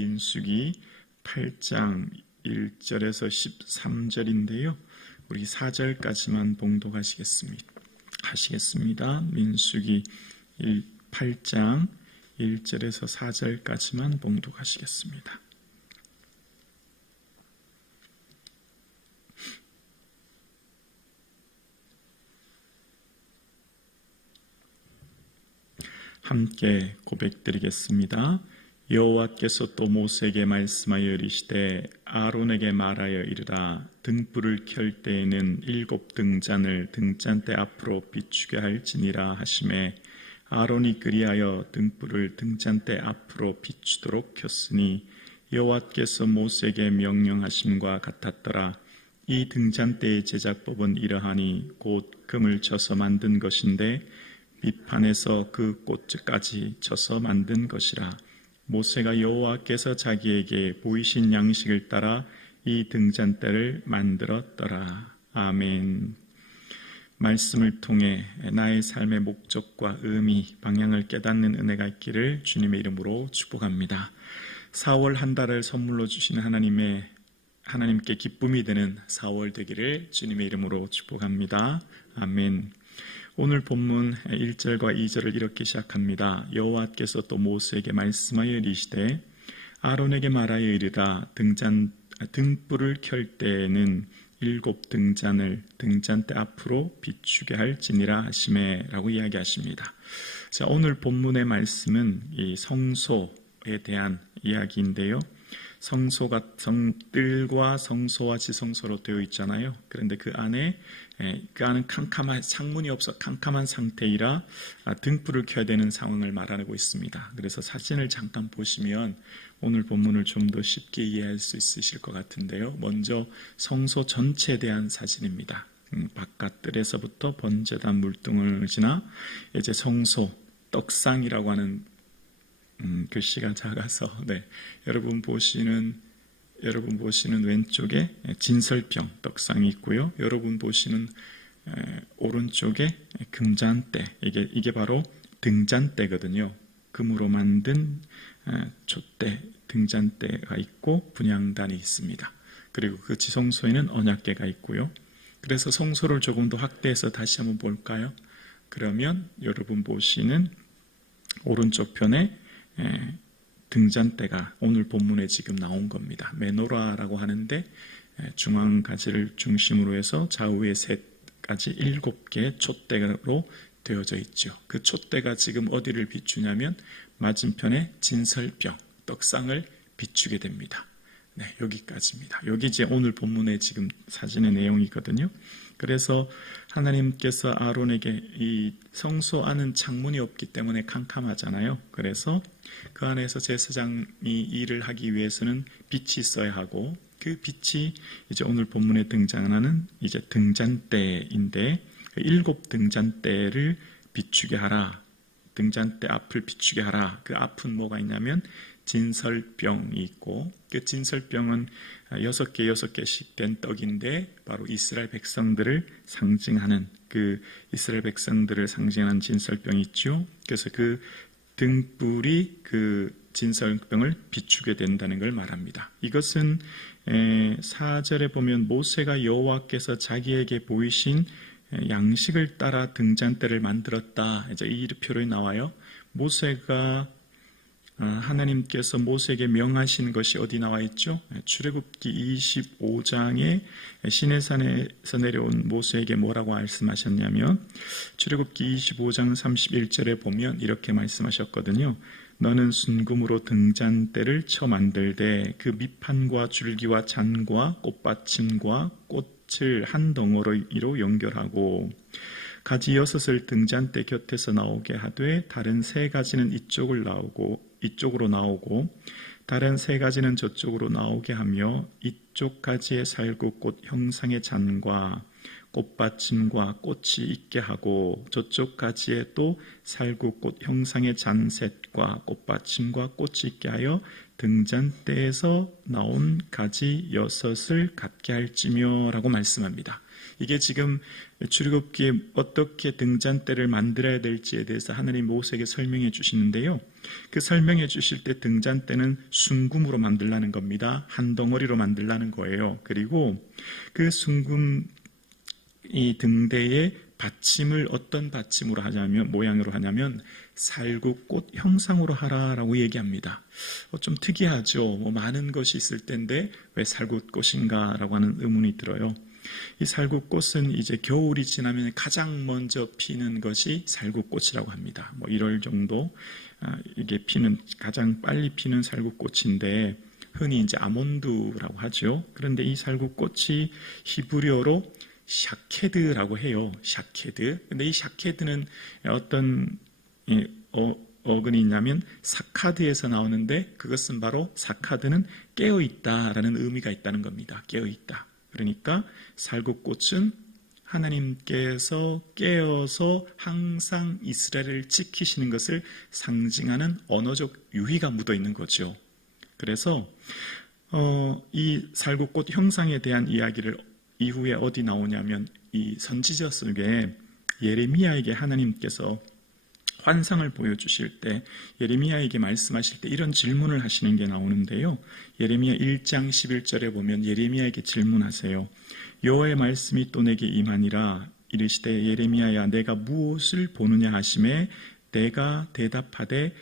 민수기 8장 1절에서 13절인데요. 우리 4절까지만 봉독하시겠습니다. 민수기 8장 1절에서 4절까지만 봉독하시겠습니다. 함께 고백드리겠습니다. 여호와께서 또 모세에게 말씀하여 이르시되 아론에게 말하여 이르라. 등불을 켤 때에는 7 등잔을 등잔대 앞으로 비추게 할지니라 하시매 아론이 그리하여 등불을 등잔대 앞으로 비추도록 켰으니 여호와께서 모세에게 명령하심과 같았더라. 이 등잔대의 제작법은 이러하니 곧 금을 쳐서 만든 것인데 밑판에서 그 꽃까지 쳐서 만든 것이라. 모세가 여호와께서 자기에게 보이신 양식을 따라 이 등잔대를 만들었더라. 아멘. 말씀을 통해 나의 삶의 목적과 의미, 방향을 깨닫는 은혜가 있기를 주님의 이름으로 축복합니다. 4월 한 달을 선물로 주시는 하나님께 기쁨이 되는 4월 되기를 주님의 이름으로 축복합니다. 아멘. 오늘 본문 1절과 2절을 이렇게 시작합니다. 여호와께서 또 모세에게 말씀하여 이르시되 아론에게 말하여 이르라. 등불을 켤 때에는 7 등잔을 등잔대 앞으로 비추게 할지니라 하시매 라고 이야기하십니다. 자, 오늘 본문의 말씀은 이 성소에 대한 이야기인데요. 성소가 뜰과 성소와 지성소로 되어 있잖아요. 그런데 그 안은 캄캄한 창문이 없어 캄캄한 상태이라 등불을 켜야 되는 상황을 말하고 있습니다. 그래서 사진을 잠깐 보시면 오늘 본문을 좀 더 쉽게 이해할 수 있으실 것 같은데요. 먼저 성소 전체에 대한 사진입니다. 바깥 뜰에서부터 번제단 물등을 지나 이제 성소 떡상이라고 하는 글씨가 작아서 여러분 보시는 왼쪽에 진설병 떡상이 있고요. 여러분 보시는 오른쪽에 금잔대, 이게 바로 등잔대거든요. 금으로 만든 촛대, 등잔대가 있고 분향단이 있습니다. 그리고 그 지성소에는 언약궤가 있고요. 그래서 성소를 조금 더 확대해서 다시 한번 볼까요? 그러면 여러분 보시는 오른쪽 편에 등잔대가 오늘 본문에 지금 나온 겁니다. 메노라라고 하는데 중앙 가지를 중심으로 해서 좌우에 3가지 7개의 촛대로 되어져 있죠. 그 촛대가 지금 어디를 비추냐면 맞은편에 진설병, 떡상을 비추게 됩니다. 여기까지입니다. 여기 이제 오늘 본문의 지금 사진의 내용이거든요. 그래서 하나님께서 아론에게 이 성소 안은 창문이 없기 때문에 캄캄하잖아요. 그래서 그 안에서 제사장이 일을 하기 위해서는 빛이 있어야 하고 그 빛이 이제 오늘 본문에 등장하는 이제 등잔대인데 7 등잔대를 비추게 하라. 등잔대 앞을 비추게 하라. 그 앞은 뭐가 있냐면 진설병이 있고 그 진설병은 6개씩 된 떡인데 바로 이스라엘 백성들을 상징하는 그 이스라엘 백성들을 상징하는 진설병이 있죠. 그래서 그 등불이 그 진설병을 비추게 된다는 걸 말합니다. 이것은 4절에 보면 모세가 여호와께서 자기에게 보이신 양식을 따라 등잔대를 만들었다. 이제 이 표현이 나와요. 모세가 하나님께서 모세에게 명하신 것이 어디 나와 있죠? 출애굽기 25장에 시내산에서 내려온 모세에게 뭐라고 말씀하셨냐면 출애굽기 25장 31절에 보면 이렇게 말씀하셨거든요. 너는 순금으로 등잔대를 쳐 만들되 그 밑판과 줄기와 잔과 꽃받침과 꽃을 한 덩어리로 연결하고 가지 6을 등잔대 곁에서 나오게 하되 다른 3가지는 이쪽으로 나오고 다른 3가지는 저쪽으로 나오게 하며 이쪽 가지에 살구꽃 형상의 잔과 꽃받침과 꽃이 있게 하고 저쪽 가지에 또 살구꽃 형상의 잔셋과 꽃받침과 꽃이 있게 하여 등잔대에서 나온 가지 6을 갖게 할지며 라고 말씀합니다. 이게 지금 출애굽기에 어떻게 등잔대를 만들어야 될지에 대해서 하나님 모세에게 설명해 주시는데요. 그 설명해 주실 때 등잔대는 순금으로 만들라는 겁니다. 한 덩어리로 만들라는 거예요. 그리고 그 순금 이 등대에 받침을 어떤 받침으로 하냐면, 모양으로 하냐면 살구꽃 형상으로 하라라고 얘기합니다. 좀 특이하죠. 많은 것이 있을 텐데 왜 살구꽃인가라고 하는 의문이 들어요. 이 살구꽃은 이제 겨울이 지나면 가장 먼저 피는 것이 살구꽃이라고 합니다. 1월 정도 이게 피는 가장 빨리 피는 살구꽃인데 흔히 이제 아몬드라고 하죠. 그런데 이 살구꽃이 히브리어로 샤케드라고 해요. 샤케드. 근데 이 샤케드는 어떤 어근이 있냐면 사카드에서 나오는데 그것은 바로 사카드는 깨어있다라는 의미가 있다는 겁니다. 깨어있다. 그러니까 살구꽃은 하나님께서 깨어서 항상 이스라엘을 지키시는 것을 상징하는 언어적 유희가 묻어 있는 거죠. 그래서 이 살구꽃 형상에 대한 이야기를 이후에 어디 나오냐면 이 선지자 속에 예레미야에게 하나님께서 환상을 보여주실 때 예레미야에게 말씀하실 때 이런 질문을 하시는 게 나오는데요. 예레미야 1장 11절에 보면 예레미야에게 질문하세요. 여호와의 말씀이 또 내게 임하니라. 이르시되 예레미야야 내가 무엇을 보느냐 하시매 내가 대답하되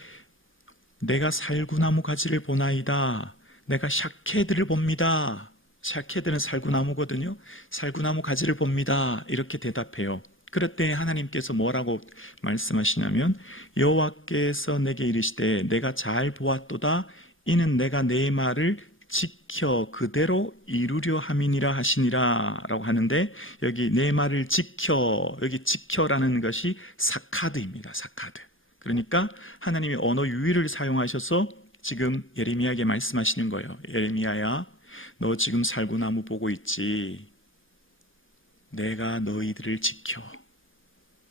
내가 살구나무 가지를 보나이다. 내가 샤케드를 봅니다. 샤케드는 살구나무거든요. 살구나무 가지를 봅니다. 이렇게 대답해요. 그럴 때 하나님께서 뭐라고 말씀하시냐면 여호와께서 내게 이르시되 내가 잘 보았도다. 이는 내가 내 말을 지켜 그대로 이루려 함이니라 하시니라 라고 하는데 여기 내 말을 지켜, 여기 지켜라는 것이 사카드입니다. 사카드. 그러니까 하나님이 언어 유희를 사용하셔서 지금 예레미야에게 말씀하시는 거예요. 예레미야야 너 지금 살구나무 보고 있지. 내가 너희들을 지켜.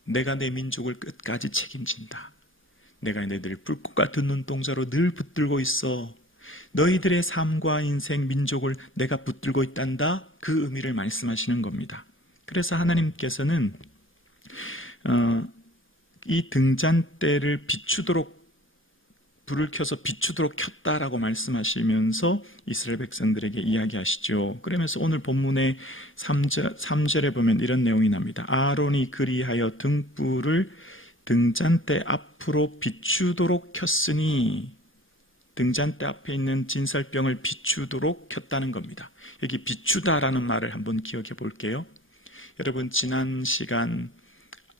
내가 내 민족을 끝까지 책임진다. 내가 너희들을 불꽃 같은 눈동자로 늘 붙들고 있어. 너희들의 삶과 인생, 민족을 내가 붙들고 있단다. 그 의미를 말씀하시는 겁니다. 그래서 하나님께서는 이 등잔대를 비추도록 불을 켜서 비추도록 켰다라고 말씀하시면서 이스라엘 백성들에게 이야기하시죠. 그러면서 오늘 본문의 3절에 보면 이런 내용이 납니다. 아론이 그리하여 등불을 등잔대 앞으로 비추도록 켰으니 등잔대 앞에 있는 진설병을 비추도록 켰다는 겁니다. 여기 비추다라는 말을 한번 기억해 볼게요. 여러분 지난 시간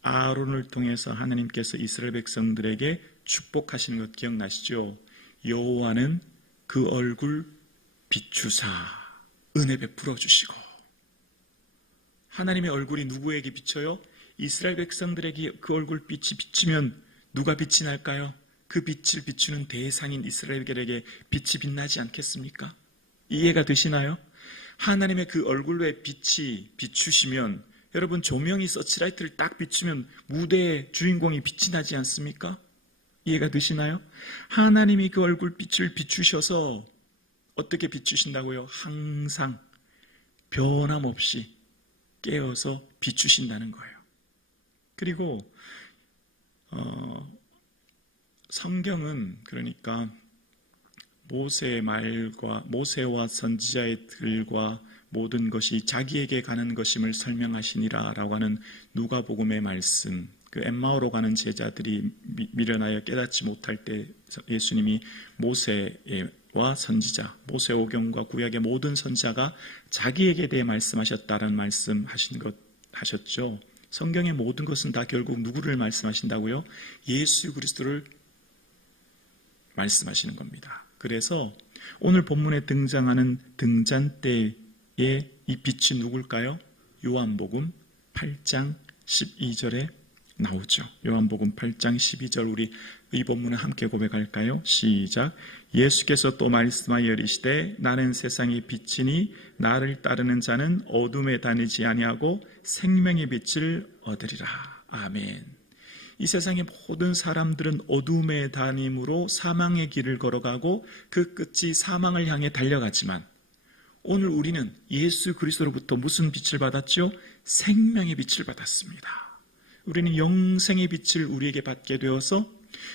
아론을 통해서 하나님께서 이스라엘 백성들에게 축복하시는 것 기억나시죠? 여호와는 그 얼굴 비추사 은혜 베풀어 주시고 하나님의 얼굴이 누구에게 비쳐요? 이스라엘 백성들에게 그 얼굴빛이 비치면 누가 빛이 날까요? 그 빛을 비추는 대상인 이스라엘에게 빛이 빛나지 않겠습니까? 이해가 되시나요? 하나님의 그 얼굴에 빛이 비추시면 여러분 조명이 서치라이트를 딱 비추면 무대의 주인공이 빛이 나지 않습니까? 이해가 되시나요? 하나님이 그 얼굴빛을 비추셔서 어떻게 비추신다고요? 항상 변함없이 깨어서 비추신다는 거예요. 그리고 성경은 그러니까 모세의 말과 모세와 선지자의 글과 모든 것이 자기에게 가는 것임을 설명하시니라 라고 하는 누가복음의 말씀, 그 엠마오로 가는 제자들이 미련하여 깨닫지 못할 때 예수님이 모세와 선지자, 모세오경과 구약의 모든 선지자가 자기에게 대해 말씀하셨다라는 말씀하신 것 하셨죠. 성경의 모든 것은 다 결국 누구를 말씀하신다고요? 예수 그리스도를 말씀하시는 겁니다. 그래서 오늘 본문에 등장하는 등잔대의 이 빛이 누굴까요? 요한복음 8장 12절에 나오죠. 요한복음 8장 12절 우리 이 본문을 함께 고백할까요? 시작. 예수께서 또 말씀하여 이르시되 나는 세상의 빛이니 나를 따르는 자는 어둠에 다니지 아니하고 생명의 빛을 얻으리라. 아멘. 이 세상의 모든 사람들은 어둠에 다님으로 사망의 길을 걸어가고 그 끝이 사망을 향해 달려가지만 오늘 우리는 예수 그리스도로부터 무슨 빛을 받았죠? 생명의 빛을 받았습니다. 우리는 영생의 빛을 우리에게 받게 되어서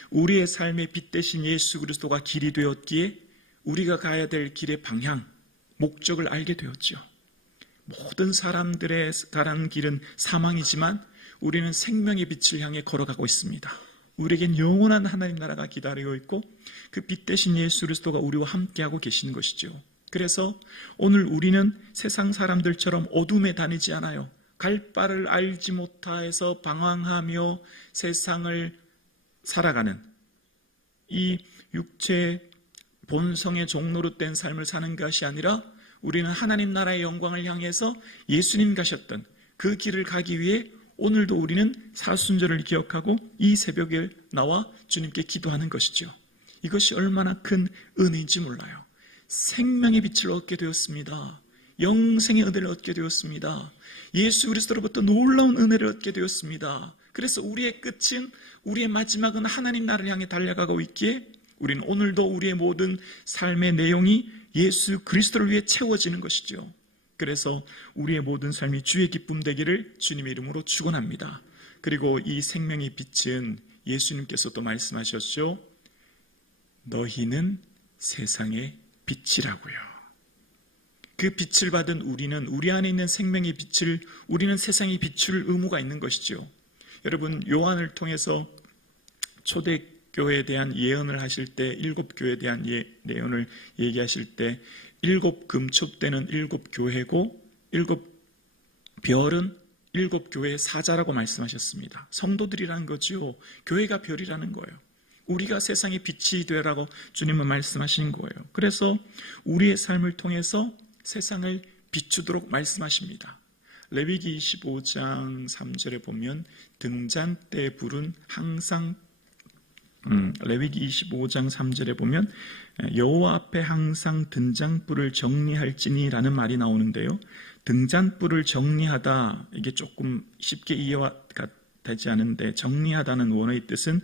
우리의 삶의 빛 대신 예수 그리스도가 길이 되었기에 우리가 가야 될 길의 방향, 목적을 알게 되었죠. 모든 사람들의 가는 길은 사망이지만 우리는 생명의 빛을 향해 걸어가고 있습니다. 우리에겐 영원한 하나님 나라가 기다리고 있고 그 빛 대신 예수 그리스도가 우리와 함께하고 계시는 것이죠. 그래서 오늘 우리는 세상 사람들처럼 어둠에 다니지 않아요. 갈 바를 알지 못해서 방황하며 세상을 살아가는 이 육체 본성의 종로로 된 삶을 사는 것이 아니라 우리는 하나님 나라의 영광을 향해서 예수님 가셨던 그 길을 가기 위해 오늘도 우리는 사순절을 기억하고 이 새벽에 나와 주님께 기도하는 것이죠. 이것이 얼마나 큰 은혜인지 몰라요. 생명의 빛을 얻게 되었습니다. 영생의 은혜를 얻게 되었습니다. 예수 그리스도로부터 놀라운 은혜를 얻게 되었습니다. 그래서 우리의 끝은, 우리의 마지막은 하나님 나라를 향해 달려가고 있기에 우리는 오늘도 우리의 모든 삶의 내용이 예수 그리스도를 위해 채워지는 것이죠. 그래서 우리의 모든 삶이 주의 기쁨 되기를 주님의 이름으로 축원합니다. 그리고 이 생명의 빛은 예수님께서 또 말씀하셨죠. 너희는 세상의 빛이라고요. 그 빛을 받은 우리는 우리 안에 있는 생명의 빛을, 우리는 세상에 비출 의무가 있는 것이죠. 여러분, 요한을 통해서 초대교회에 대한 예언을 하실 때, 일곱 교회에 대한 예언을 얘기하실 때, 일곱 금초대는 일곱 교회고 일곱 별은 일곱 교회의 사자라고 말씀하셨습니다. 성도들이라는 거죠. 교회가 별이라는 거예요. 우리가 세상의 빛이 되라고 주님은 말씀하신 거예요. 그래서 우리의 삶을 통해서 세상을 비추도록 말씀하십니다. 레위기 25장 3절에 보면 등잔대 불은 항상 레위기 25장 3절에 보면 여호와 앞에 항상 등잔불을 정리할지니라는 말이 나오는데요. 등잔불을 정리하다, 이게 조금 쉽게 이해가 되지 않은데, 정리하다는 원어의 뜻은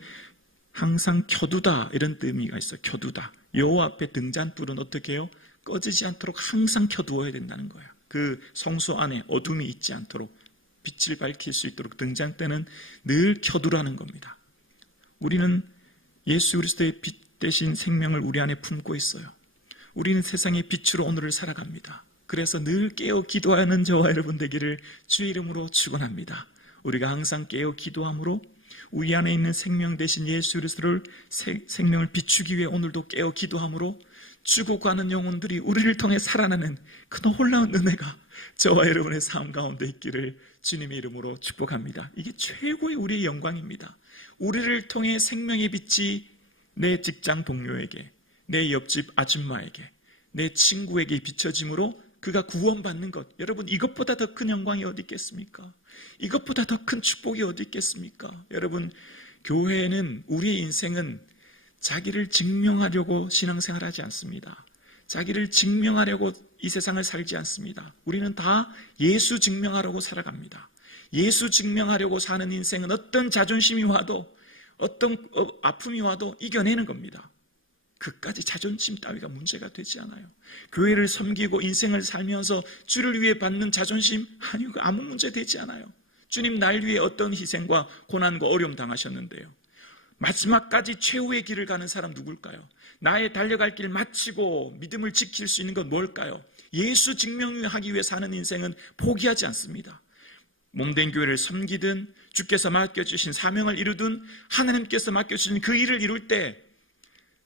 항상 켜두다, 이런 의미가 있어요. 켜두다. 여호와 앞에 등잔불은 어떻게 해요? 꺼지지 않도록 항상 켜두어야 된다는 거예요. 그 성소 안에 어둠이 있지 않도록 빛을 밝힐 수 있도록 등잔대는 늘 켜두라는 겁니다. 우리는 예수 그리스도의 빛 대신 생명을 우리 안에 품고 있어요. 우리는 세상의 빛으로 오늘을 살아갑니다. 그래서 늘 깨어 기도하는 저와 여러분 되기를 주의 이름으로 축원합니다. 우리가 항상 깨어 기도함으로 우리 안에 있는 생명 대신 예수 그리스도를 생명을 비추기 위해 오늘도 깨어 기도함으로 죽어가는 영혼들이 우리를 통해 살아나는 그 놀라운 은혜가 저와 여러분의 삶 가운데 있기를 주님의 이름으로 축복합니다. 이게 최고의 우리의 영광입니다. 우리를 통해 생명의 빛이 내 직장 동료에게, 내 옆집 아줌마에게, 내 친구에게 비춰짐으로 그가 구원받는 것, 여러분, 이것보다 더 큰 영광이 어디 있겠습니까? 이것보다 더 큰 축복이 어디 있겠습니까? 여러분, 교회는, 우리의 인생은 자기를 증명하려고 신앙생활하지 않습니다. 자기를 증명하려고 이 세상을 살지 않습니다. 우리는 다 예수 증명하려고 살아갑니다. 예수 증명하려고 사는 인생은 어떤 자존심이 와도, 어떤 아픔이 와도 이겨내는 겁니다. 그까지 자존심 따위가 문제가 되지 않아요. 교회를 섬기고 인생을 살면서 주를 위해 받는 자존심, 아니요, 아무 문제 되지 않아요. 주님 날 위해 어떤 희생과 고난과 어려움 당하셨는데요. 마지막까지 최후의 길을 가는 사람 누굴까요? 나의 달려갈 길 마치고 믿음을 지킬 수 있는 건 뭘까요? 예수 증명하기 위해 사는 인생은 포기하지 않습니다. 몸된 교회를 섬기든 주께서 맡겨주신 사명을 이루든 하나님께서 맡겨주신 그 일을 이룰 때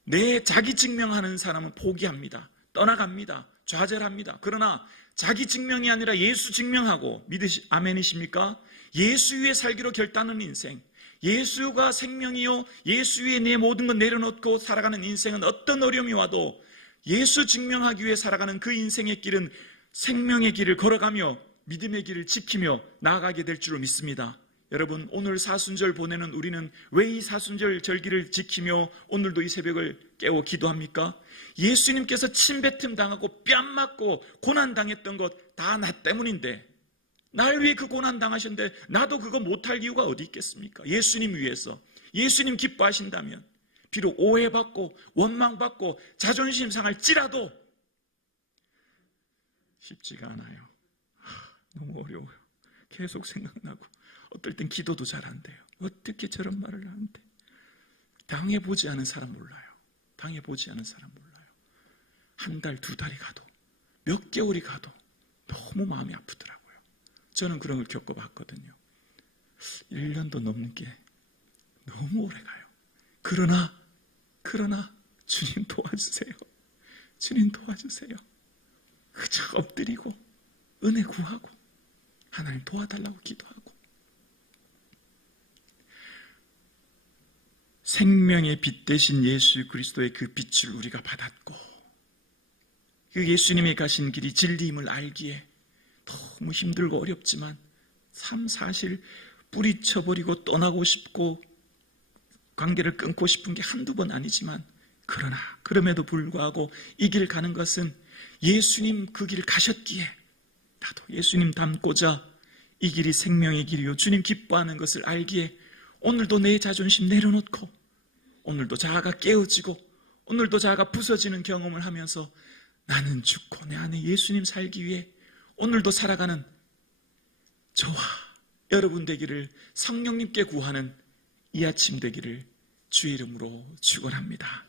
내 자기 증명하는 사람은 포기합니다. 떠나갑니다. 좌절합니다. 그러나 자기 증명이 아니라 예수 증명하고 아멘이십니까? 예수 위에 살기로 결단하는 인생, 예수가 생명이요 예수 위에 내 모든 것 내려놓고 살아가는 인생은 어떤 어려움이 와도 예수 증명하기 위해 살아가는 그 인생의 길은 생명의 길을 걸어가며 믿음의 길을 지키며 나아가게 될 줄로 믿습니다. 여러분, 오늘 사순절 보내는 우리는 왜 이 사순절 절기를 지키며 오늘도 이 새벽을 깨워 기도합니까? 예수님께서 침뱉음 당하고 뺨 맞고 고난당했던 것 다 나 때문인데, 날 위해 그 고난 당하셨는데 나도 그거 못할 이유가 어디 있겠습니까? 예수님 위해서, 예수님 기뻐하신다면 비록 오해받고 원망받고 자존심 상할지라도 쉽지가 않아요. 너무 어려워요. 계속 생각나고 어떨 땐 기도도 잘 안 돼요. 어떻게 저런 말을 하는데. 당해보지 않은 사람 몰라요. 당해보지 않은 사람 몰라요. 한 달, 두 달이 가도 몇 개월이 가도 너무 마음이 아프더라고요. 저는 그런 걸 겪어봤거든요. 1년도 넘는 게 너무 오래 가요. 그러나 주님 도와주세요. 주님 도와주세요. 그저 엎드리고 은혜 구하고 하나님 도와달라고 기도하고. 생명의 빛 대신 예수 그리스도의 그 빛을 우리가 받았고, 그 예수님이 가신 길이 진리임을 알기에 너무 힘들고 어렵지만 참 사실 뿌리쳐버리고 떠나고 싶고 관계를 끊고 싶은 게 한두 번 아니지만, 그러나 그럼에도 불구하고 이 길 가는 것은 예수님 그 길을 가셨기에 나도 예수님 닮고자 이 길이 생명의 길이요 주님 기뻐하는 것을 알기에 오늘도 내 자존심 내려놓고, 오늘도 자아가 깨어지고, 오늘도 자아가 부서지는 경험을 하면서 나는 죽고 내 안에 예수님 살기 위해 오늘도 살아가는 저와 여러분 되기를, 성령님께 구하는 이 아침 되기를 주의 이름으로 축원합니다.